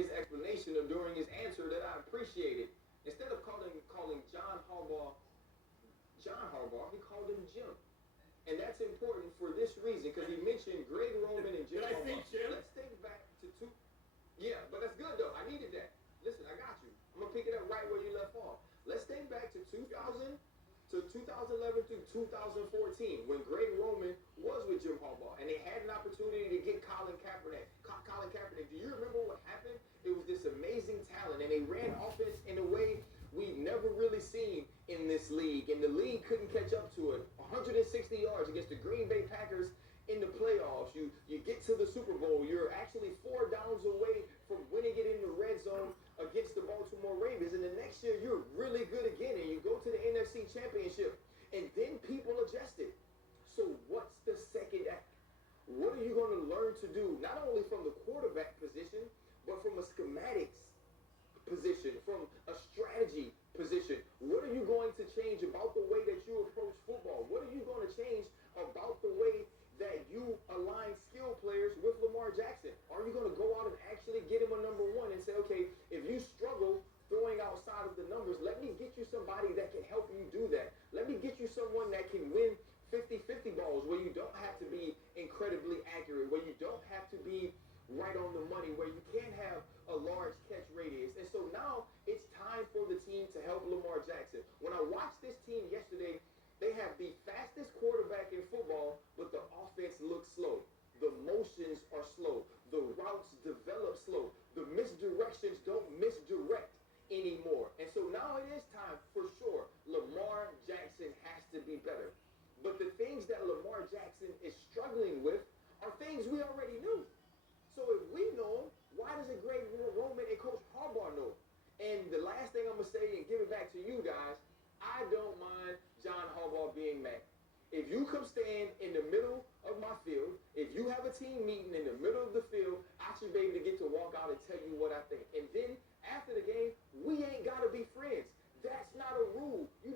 his explanation or during his answer that I appreciated. Instead of calling John Harbaugh, he called him Jim. And that's important for this reason because he mentioned Greg Roman and Jim Did I Harbaugh. say Jim? Let's think back to two. Yeah, but that's good though. I needed that. Listen, I got you. I'm gonna pick it up right where you left off. Let's think back to 2000 to 2011 through 2014 when Greg Roman was with Jim Harbaugh and they had an opportunity to get Colin Kaepernick. Colin Kaepernick, do you remember what happened? It was this amazing talent and they ran offense in a way we've never really seen in this league, and the league couldn't catch up to it. 160 yards against the Green Bay Packers in the playoffs. You get to the Super Bowl. You're actually 4 downs away from winning it in the red zone against the Baltimore Ravens, and the next year you're really good again, and you go to the NFC Championship, and then people adjusted. So what's the second act? What are you going to learn to do, not only from the quarterback position, but from a schematics position, from a strategy position? What are you going to change about the way that you approach football? What are you going to change about the way that you align skill players with Lamar Jackson? Are you going to go out and actually get him a number one and say, okay, if you struggle throwing outside of the numbers, let me get you somebody that can help you do that. Let me get you someone that can win 50-50 balls where you don't have to be incredibly accurate, where you don't have to be right on the money, where you can't have a large catch radius. And so now it's time for the team to help Lamar Jackson. When I watched this team yesterday, they have the fastest quarterback in football, but the offense looks slow. The motions are slow. The routes develop slow. The misdirections don't misdirect anymore. And so now it is time for sure. Lamar Jackson has to be better. But the things that Lamar Jackson is struggling with are things we already knew. So if we know him, why doesn't Greg Roman and Coach Harbaugh know him? And the last thing I'm going to say and give it back to you guys, I don't mind John Harbaugh being mad. If you come stand in the middle of my field, if you have a team meeting in the middle of the field, I should be able to get to walk out and tell you what I think. And then after the game, we ain't got to be friends. That's not a rule. You